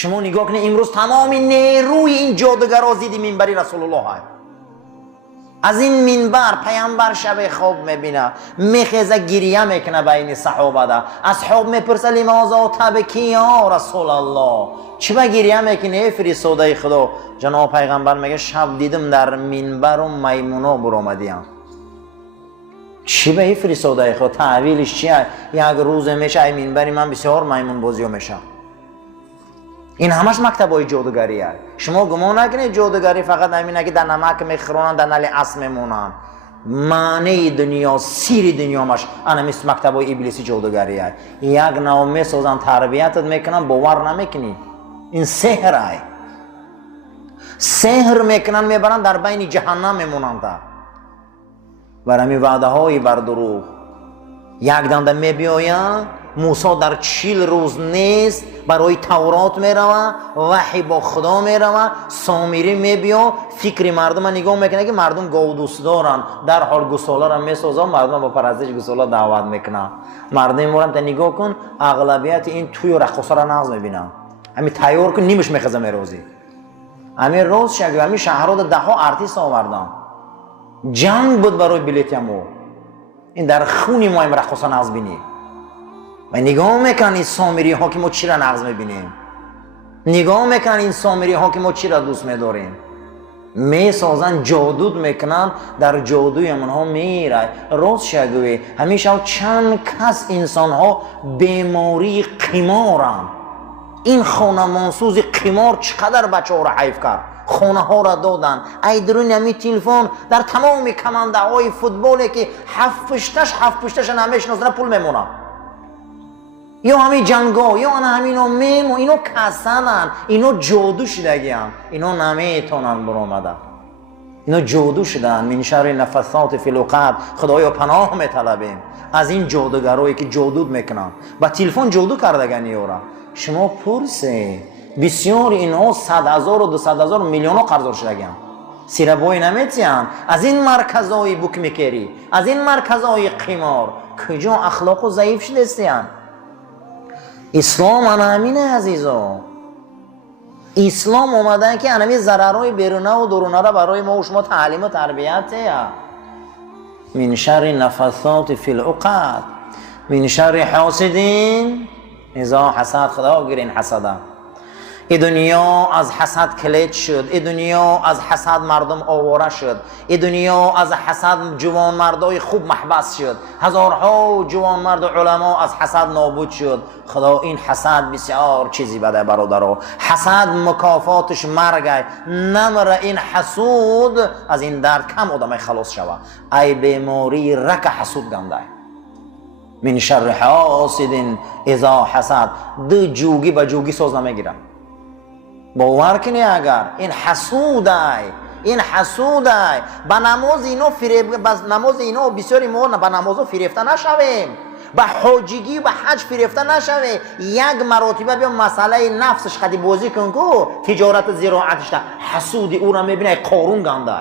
شما نگاه کنید امروز تمام نیروی این جادوگرا زید منبری رسول الله های. از این منبر پیامبر شب خواب میبینه، میخیزه گریه میکنه بین صحابه ده. اصحاب میپرسه لماذا تبکی یا رسول الله، چی به گریه میکنی ای فرستاده خدا؟ جناب پیغمبر میگه شب دیدم در منبر و میمونا برآمدیم. چی به ای فرستاده خدا؟ تعویلش چیه؟ یک روز میشه ای منبری من بسیار میمون بازی میشه. این همش مکتبای جادوگری است. شما گمان نکنید جادوگری فقط همینه که در نمک میخورن در نل اسب میمونن. معنی دنیا، سیر دنیا مش انا مثل مکتبای ابلیسی جادوگری است. یک نوع میسازن تربیتت میکنن باور نمیکنی. این سحر است. سحر میکنن میبرن در بین جهنم میمونن تا. برای وعده های بر دروغ. یک دنده میبیاین موسی در 40 روز نیست برای تورات میروه، وحی با خدا میروه، سامری میبیا فکر مردم نگاه میکنه که مردم گاو دوست دارن، در حال گوساله را میسازن، مردم با پرستش گوساله دعوت میکنن. مردم مورم تا نگاه کن اغلبیت این توی رقصا را نغز میبینن. همین تیار کن نیمش میخزه میروزی. همین روز شگو همین شهرها ده ها ارتیست آوردن. جنگ بود برای بلیت همو. این در خونی ما این رقصا نغز بینی. و نگاه میکنن این سامری ها که ما چی را نغز میبینیم، نگاه میکنن این سامری ها که ما چی را دوست میداریم، میسازن جادو میکنن، در جادوی همونها میره. راست شگوی همیشه چند کس انسان ها بیماری قمارن. این خانه منسوز قمار چقدر بچه ها را حیف کرد، خانه ها را دادن. ای درون همی تلفن در تمام کمانده های فوتبالی که هفت پشتش نمیشناسن پول میمونه، یا همین جنگا یا همینا میمون. اینو کسنن، اینو جادو شدگیان، اینو نمیتونن برآمدن، اینو جادو شدن. من شر نفثات فی العقد. خدایا پناه میطلبیم از این جادوگرایی که جادو میکنن، با تلفن جادو کردگن یورا. شما پرسه بسیار اینها 100,000 و 200,000 میلیون قرض شدگیان، سیربای نمیتیان. از این مرکزای بوک میکری، از این مرکزای قمار کجا اخلاق و ضعیف شده استیان. اسلام همینه عزیزا. اسلام اومده که همین ضررهای بیرونه و درونه را برای ما و شما تعلیم و تربیته. من شر نفثات فی العقد من شر حاسدین اذا حسد. خدا بگیرین حسده. این دنیا از حسد کلید شد، این دنیا از حسد مردم آواره شد، این دنیا از حسد جوان مردای خوب محبس شد، هزارها جوان مرد علما از حسد نابود شد. خدا این حسد بسیار چیزی بده برادرها. حسد مکافاتش مرگه. نمره این حسود از این درد کم آدم خلاص شود. ای بیماری رک حسود گنده. من شر حاسد اذا حسد. دو جوگی به جوگی ساز نمیگیرن. باور کنی اگر این حسوده، این حسوده. با نماز اینو فریب، با نماز اینو بسیاری ما با نمازو فریفته نشویم، با حاجگی با حج فریفته نشویم. یک مرتبه بیا مسئله نفسش خدی بازی کن کو تجارت زراعتش ده. حسودی او را میبینه قارون گنده،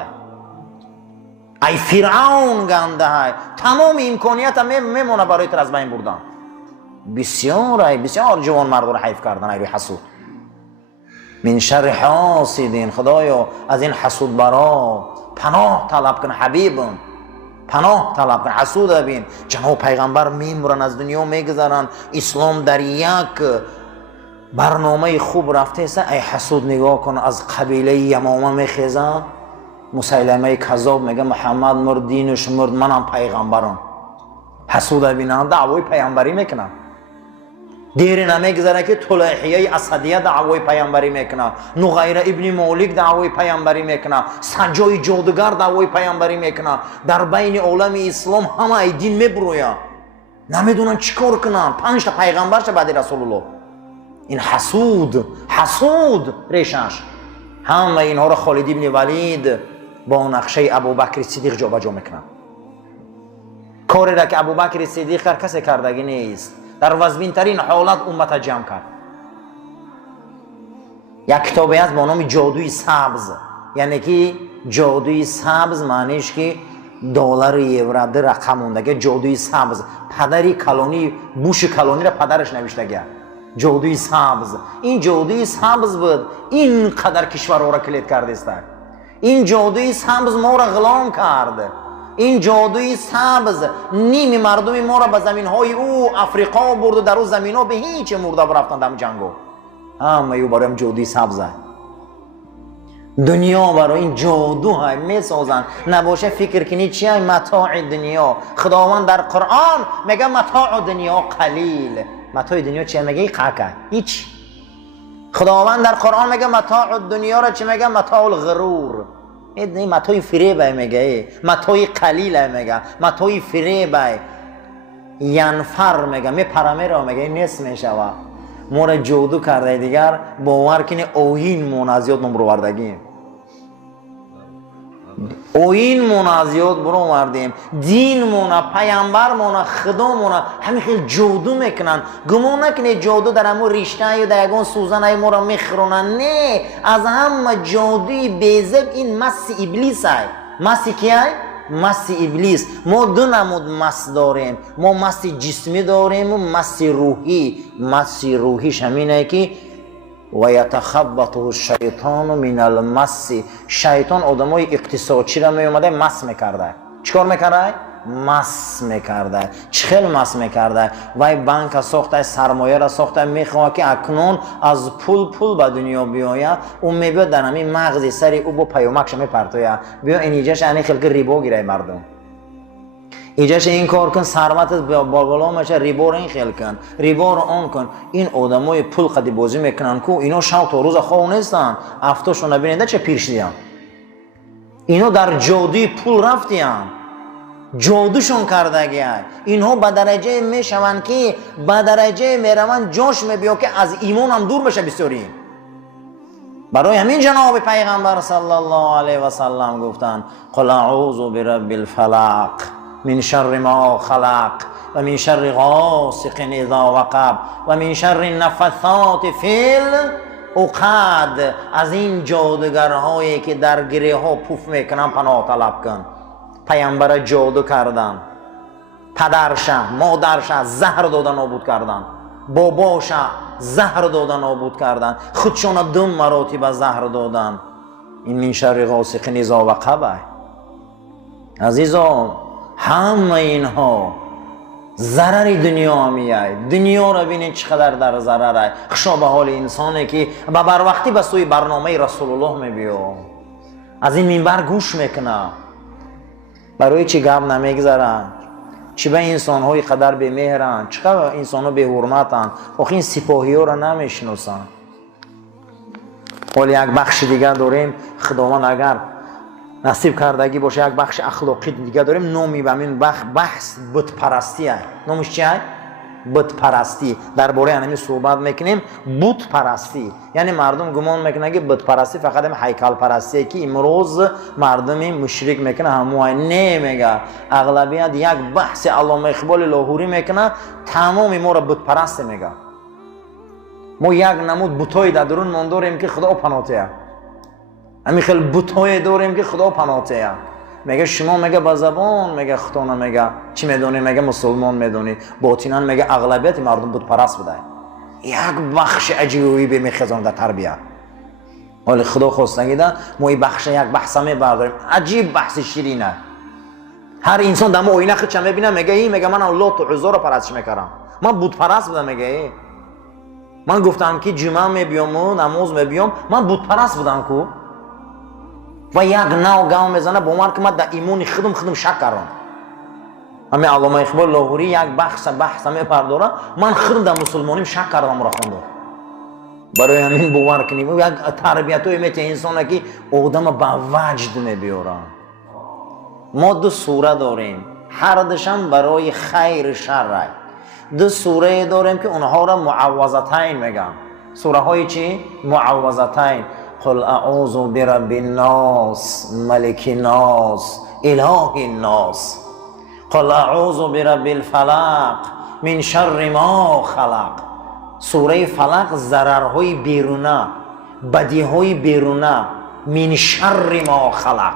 ای فرعون گنده. تمام امکانیت میمونه برای تر از بین بردن. بسیار جوان مرد رو حیف کردن ای حسود. من شر حاسدین. خدایا از این حسود برا پناه طلب کن حبیبم، پناه طلب کن. حسود بین جناب پیغمبر میمرن از دنیا میگذارن. اسلام در یک برنامه خوب رفته است. ای حسود نگاه کن از قبیله یمامه میخیزن. مسیلمه کذاب میگه محمد مرد، دینش مرد، منم پیغمبرم. حسود بینن دعوای پیغمبری میکنن. دیری نمیگذاره که طلحیه اسدیه دعوای پیامبری میکنه، نغیر ابن مالک دعوای پیامبری میکنه، سجای جادوگر دعوای پیامبری میکنه. در بین عالم اسلام همه ای دین میبرویه، نمیدونن چیکار کنن. 5 تا پیغمبر شه بعد رسول الله. این حسود ریشش. همه اینها را خالد ابن ولید با نقشه ابوبکر صدیق جابجا میکنه. کاری را که ابوبکر صدیق هر کسی کردگی نیست. در وزبین ترین حالت امت جمع کرد. یک کتابی هست با نام جادوی سبز. یعنی که جادوی سبز معنیش که دلار یورو رقم مونده. جادوی سبز پدری کلانی، بوش کلانی را پدرش نوشته گه. جادوی سبز. این جادوی سبز بود اینقدر کشورها را کلید کرده است. این جادوی سبز ما را غلام کرد. این جادوی سبز نیم مردم ما را به زمین های او افریقا برد و در اون زمین ها به هیچ مرده برفتند در جنگو. همه او برای جادوی سبز است. دنیا برای این جادو های می سازند. نباشه فکر کنی چی های متاع دنیا. خداوند در قرآن میگه متاع دنیا قلیل. متاع دنیا چی میگه؟ قاقه هیچ. خداوند در قرآن میگه متاع دنیا را چی میگه؟ متاع الغرور. این متاع فریب میگه، متاع قلیل میگه، متاع فریب ینفر میگه، میپرمه را میگه، این نیست میشوه. ما را جادو کرده دیگر باور کنی اوهین منازیات ما بروردگیم. اوین منازیات برو مردیم. دین مونا، پیامبر مونا، خدا مونا همین خیلی جادو میکنن. گمان نکنی جادو در همون ریشته یا در یگان سوزن های ما را میخرونن. نه، از همه جادوی بیزب این مس ابلیس های. مسی کی های؟ مس ابلیس. ما دو نمود مس داریم. ما مس جسمی داریم و مس روحی. مس روحیش همینه که و یتخبطه الشیطان من المس. شیطان آدمای اقتصادچی را می اومده مس میکرده. چیکار میکرده؟ مس میکرده. چخیل مس میکرده؟ وای بانک ساخته، سرمایه را ساخته، میخواد که اکنون از پول به دنیا بیاید. اون میبید در همین مغز سری او با پیامکش میپرتوید. بیا این ایجاش یعنی خیلی ریبا گیره مردم. ایجاش این کار کن، ثروت بالا میشه، ریبا رو این خیل کن، ریبا رو آن کن. این آدمای پول قدی بازی میکنن کو اینا شب تا روز خواب نیستن. افتاشون نبیننده چه پیر شدیان. اینا در جادوی پول رفتیان، جادوشون کرده گیان. اینها به درجه میشوند که به درجه میروند جاش میبیا که از ایمان هم دور بشه بسیاری. برای همین جناب پیغمبر صلی الله علیه و سلم گفتن قل اعوذ برب الفلق من شر ما خلق و من شر غاسق اذا وقب و من شر النفثات فی العقد. از این جادوگرهایی که در گره ها پوف میکنن پناه طلب کن. پیامبر جادو کردن، پدرش مادرش زهر دادن نابود کردن، باباش زهر دادن نابود کردن، خودشون 2 مراتب زهر دادن. این من شر غاسق اذا وقب. عزیزان همه اینها ضرر دنیا میای. دنیا رو ببینید چقدر در ضرره. خشا به حال انسانی که بر وقتی به سوی برنامه رسول الله میبیو، از این منبر گوش میکنه، برای چی گپ نمیگذارن؟ چی به انسان های قدر به مهرن؟ چقدر انسان ها به حرمتن؟ آخه این سپاهی ها رو نمیشناسن. ولی یک بخش دیگر داریم، خداوند اگر نصیب کردگی باشه یک بخش اخلاقی دیگه داریم. نامی به این بحث بت پرستی هست. نامش چی هست؟ بت پرستی. درباره همین صحبت میکنیم. بت پرستی یعنی مردم گمان میکنن که بت پرستی فقط هم هیکل پرستی که امروز مردم مشرک میکنه همون نمیگه. اغلبیت یک بحث علامه اقبال لاهوری میکنه، تمام ما را بت پرست میگه. ما یک نمود بتای در درون من داریم که خدا پناهته. همین خیلی بت‌های داریم که خدا پناهته. میگه شما میگه با زبان میگه خدا نمیگه چی میدونی، میگه مسلمان میدونی، باطناً میگه اغلبیت مردم بت پرست بوده. یک بخش عجیبی به میخزان در تربیت. ولی خدا خواستگیده ما این بخش یک بحث میبرداریم. عجیب بحث شیرینه. هر انسان دم آینه خودش میبینه میگه این میگه من الله تو عزا رو پرستش میکردم، من بت پرست بودم. میگه من گفتم که جمعه میبیام و نماز میبیام، من بت پرست بودم کو. و یک نو گام میزنه با من که من در ایمان خودم شک کردم. همین علامه اقبال لاهوری یک بحث میپرداره، من خودم در مسلمانیم شک کردم را خوندم. برای همین باور کنیم یک تربیتوی میته انسانه که آدم به وجد میبیاره. ما 2 سوره داریم، هر دشم برای خیر شر. 2 سوره داریم که اونها را معوذتین میگن. سوره های چی؟ معوذتین. قل اعوذ برب الناس ملک الناس اله الناس. قل اعوذ برب الفلق من شر ما خلق. سوره فلق ضررهای بیرونه، بدیهای بیرونه. من شر ما خلق.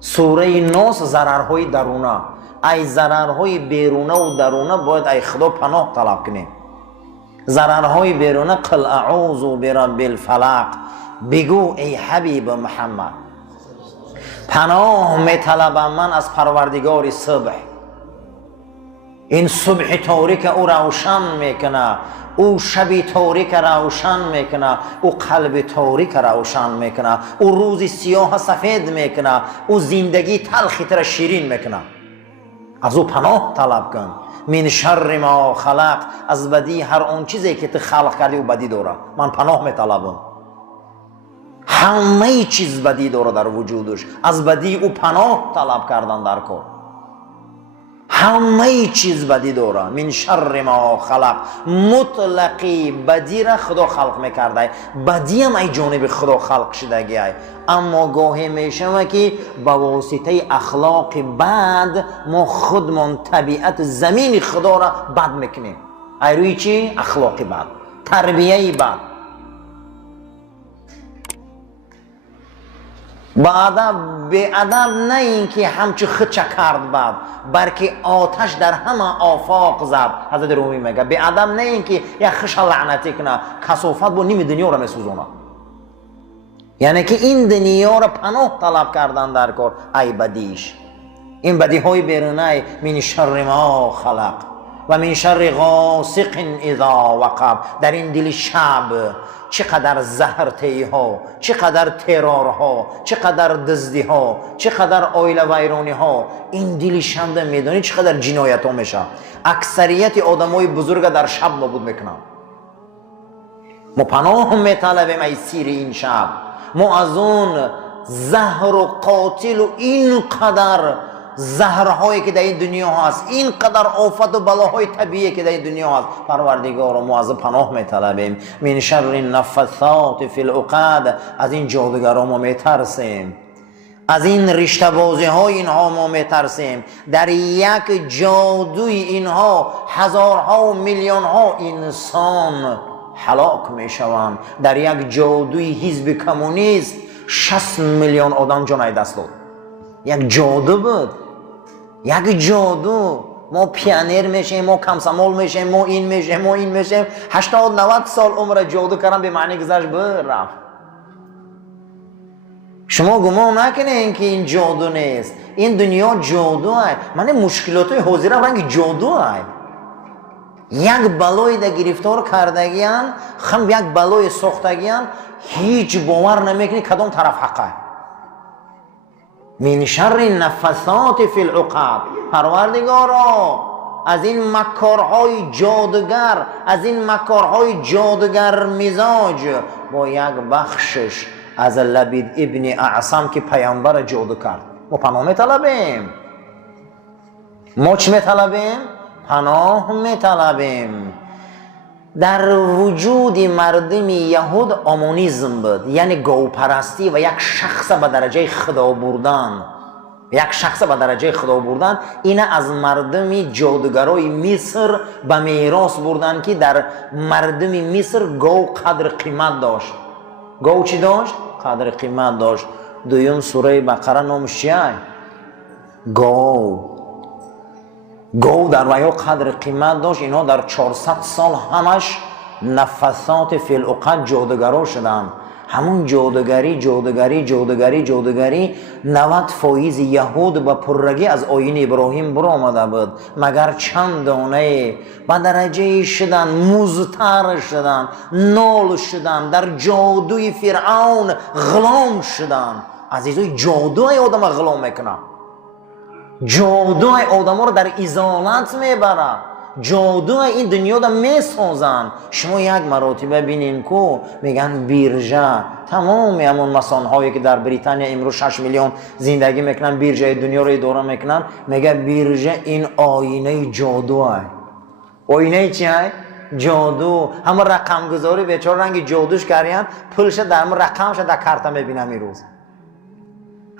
سوره ناس ضررهای درونه. ای ضررهای بیرونه و درونه باید ای خدا پناه طلب کنیم. ضررهای بیرونه قل اعوذ برب الفلق، بگو ای حبیب محمد پناه می طلبم من از پروردگار صبح. این صبح تاریک او روشن میکنه، او شب تاریک روشن میکنه، او قلب تاریک روشن میکنه، او روز سیاه سفید میکنه، او زندگی تلخی تر شیرین میکنه. از او پناه طلب کن. من شر ما خلق، از بدی هر اون چیزی که تو خلق کردی و بدی داره، من پناه میطلبم. همه چیز بدی داره در وجودش، از بدی او پناه طلب کردن در کار. همه چیز بدی داره. من شر ما خلق، مطلقی بدی را خدا خلق میکرده، بدی هم ای جانب خدا خلق شدگی ای. اما گاهی میشه که با واسطه اخلاق بد ما خودمون طبیعت زمین خدا را بد میکنیم. ای روی چی؟ اخلاق بد، تربیه بد. به ادب نه اینکه همچه خچه کرد بد، بلکه آتش در همه آفاق زد. حضرت رومی میگه به ادب نه اینکه یک خش لعنتی کنه، کثافت با نیم دنیا را میسوزونه. یعنی که این دنیا را پناه طلب کردن در کار. ای بدیش، این بدی های بیرونه. من شر ما خلق و من شر غاسق اذا وقب، در این دل شب چقدر زهرتی ها، چقدر ترار ها، چقدر دزدی ها، چقدر آیل ویرانی ها. این دل شب میدونی چقدر جنایت ها میشه. اکثریت آدم های بزرگ در شب نابود میکنن. ما پناه میطلبیم ای سیر این شب. ما از اون زهر و قاتل و اینقدر زهرهایی که در این دنیا هست، اینقدر آفت و بلاهای طبیعی که در این دنیا هست، پروردگار ما از پناه میطلبیم. من شر النفثات فی العقد، از این جادوگرها ما میترسیم، از این رشته بازی های اینها ما میترسیم. در یک جادوی اینها هزارها و میلیون ها انسان هلاک میشوند. در یک جادوی حزب کمونیست 60 میلیون آدم جان دست داد. یک جادو بود، یک جادو. ما پیانیر میشیم، ما کمسمال میشیم، ما این میشیم، ما این میشیم. 80-90 سال عمر جادو کردن به معنی گذشت رفت. شما گمان نکنین که این جادو نیست. این دنیا جادو است. من مشکلات حاضر رنگ جادو است. یک بلای در گرفتار کردگیان، خم یک بلای ساختگیان، هیچ باور نمیکنی کدام طرف حقه. من شر النفثات فی العقد، پروردگارا از این مکارهای جادوگر، از این مکارهای جادوگر مزاج با یک بخشش از لبید ابن اعصم که پیامبر جادو کرد، ما پناه میطلبیم. ما چی میطلبیم؟ پناه میطلبیم. در وجود مردم یهود آمونیزم بود، یعنی گوپرستی و یک شخص به درجه خدا بردن. یک شخص به درجه خدا بردن. این از مردم جادوگرای مصر به میراث بردن که در مردم مصر گو قدر قیمت داشت. گو چی داشت؟ قدر قیمت داشت. دویم سوره بقره نامش چیه؟ گو. گو در ویا قدر قیمت داشت. اینا در 400 سال همش نفثات فی العقد جادوگرا شدن. همون جادوگری 90% یهود و پررگی از آیین ابراهیم برو آمده بود، مگر چند دانه به درجه شدن، مزتر شدن، نال شدن، در جادوی فرعون غلام شدن. عزیزوی جادوی آدم غلام میکنه، جادوی آدم رو در ازالت میبره، جادوی این دنیا رو میسازن. شما یک مراتبه ببینین که میگن بیرژه، تمام همون مسانهایی که در بریتانیا امروز 6 میلیون زندگی میکنن، بیرژه دنیا رو اداره میکنن، میگه بیرژه این آینه جادوه. آینه چی هست؟ جادو. همه رقم گذاری بیچاره رنگ جادوش کردن، پولش در همون رقمش در کارت میبینم این روز.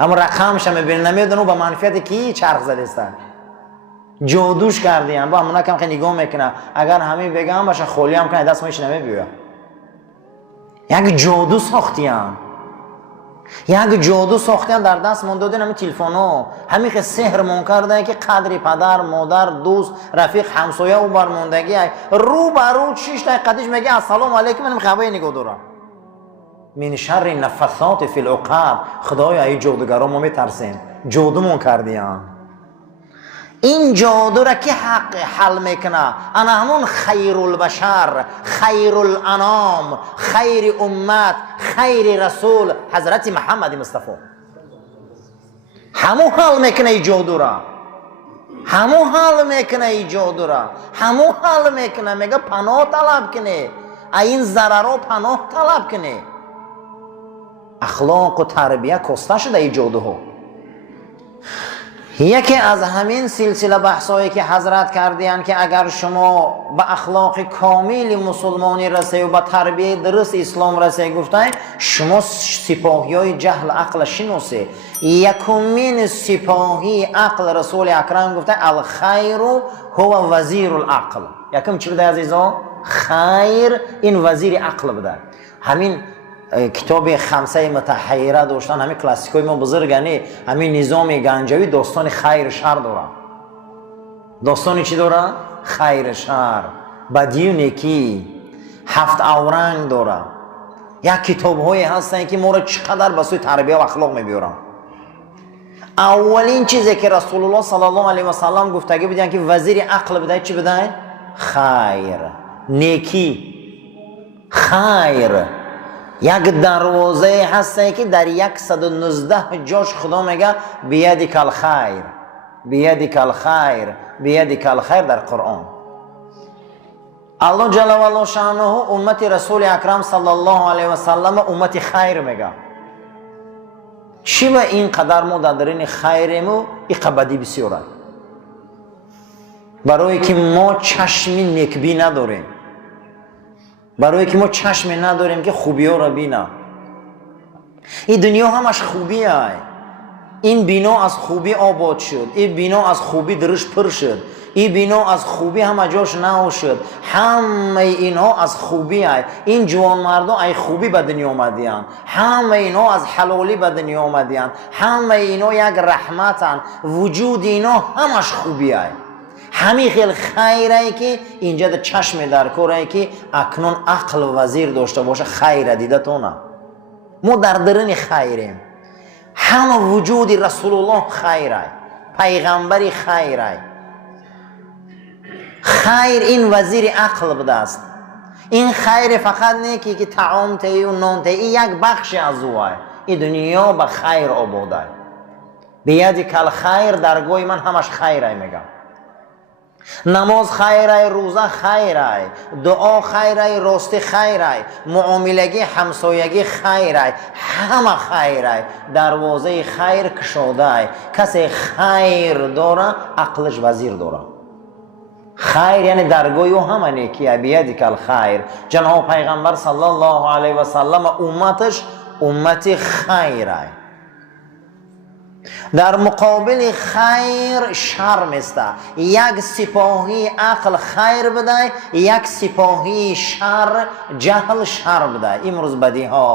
همون رقمش میبینن، نمیدونو با منفیت کی چرخ زده است. جادوش کردیم. با همونا کم خیلی نگاه میکنه، اگر همین بگم باشه خولی هم کنه دست میشه نمیبیوه. یک جادو ساختیم. یک جادو ساختن در دست من دادن همین تلفن‌ها، همین که سحرمون کرده که قدر پدر، مادر، دوست، رفیق، همسایه و برموندگی رو برو 6 دقیقه‌اش میگه السلام علیکم، من خبری نگاه دارم. من شر نفثات فی العقد. خدایا ای جادوگرا ما میترسیم، جادومون کردیان. این جادو را که حق حل میکنه؟ انا همون خیر البشر، خیر الانام، خیر امت، خیر رسول حضرت محمد مصطفی همون حل میکنه ای جادو را، همون حل میکنه ای جادو را، همون حل میکنه. میگه پناه طلب کنه، این ضررها پناه طلب کنه. اخلاق و تربیه کسته شده ای جادوها. یکی از همین سلسله بحثایی که حضرت کردین که اگر شما به اخلاق کامل مسلمانی رسی و به تربیه درست اسلام رسی، گفتن شما سپاهی های جهل عقل شناسی. یکمین سپاهی عقل رسول اکرم گفته الخیر هو وزیر العقل. یکم چی بوده عزیزان؟ خیر این وزیر عقل بوده. همین کتاب خمسه متحیره داشتن، همین کلاسیکای ما بزرگانی، همین نظام گنجوی داستان خیر شر داره. داستانی چی داره؟ خیر شر، بدی و نیکی، 7 اورنگ داره. یک کتاب هایی هستن که ما را چقدر به سوی تربیه و اخلاق میبیارن. اولین چیزی که رسول الله صلی الله علیه و سلم گفتگی بودن که وزیر عقل بده چی بده؟ خیر، نیکی، خیر. یک دروازه هسته که در 119 جاش خدا میگه بیدک الخیر، بیدک الخیر، بیدک الخیر در قرآن. الله جل و علا شانه امت رسول اکرم صلی الله علیه و سلم امت خیر میگه. چی به این قدر ما درین خیرمو این قبدی بسیاره؟ برای که ما چشم نیکبی نداریم، برای که ما چشم نداریم که خوبی ها را بینم. این دنیا همش خوبی های. این بینا از خوبی آباد شد، این بینا از خوبی درش پر شد، این بینا از خوبی همه جاش نو شد. همه اینها از خوبی های. این جوان مردان ای خوبی به دنیا آمدیان، همه اینها از حلالی به دنیا آمدیان، همه اینها یک رحمتن. وجود اینا همش خوبی های. همین خیلی خیره که اینجا در چشم در کوره که اکنون عقل و وزیر داشته باشه خیره دیده تو نه. ما در درون خیریم. همه وجود رسول الله خیره، پیغمبری خیره. خیر این وزیر عقل بوده است. این خیر فقط نیکی که طعام تهی و نان تهی یک بخش از اوه. این دنیا به خیر آباده. بیدک الخیر درگاه من همش خیره میگم. نماز خیره، روزه خیره، دعا خیره، راستی خیره، معاملگی همسایگی خیره، همه خیره. دروازه خیر کشاده. کسی خیر داره عقلش وزیر داره. خیر یعنی درگاه او همه نیکیه. بیدک الخیر. جناب پیغمبر صلی الله علیه و سلم امتش امت خیره. در مقابل خیر شر است. یک سپاهی عقل خیر بده، یک سپاهی شر جهل شر بده. امروز بدی ها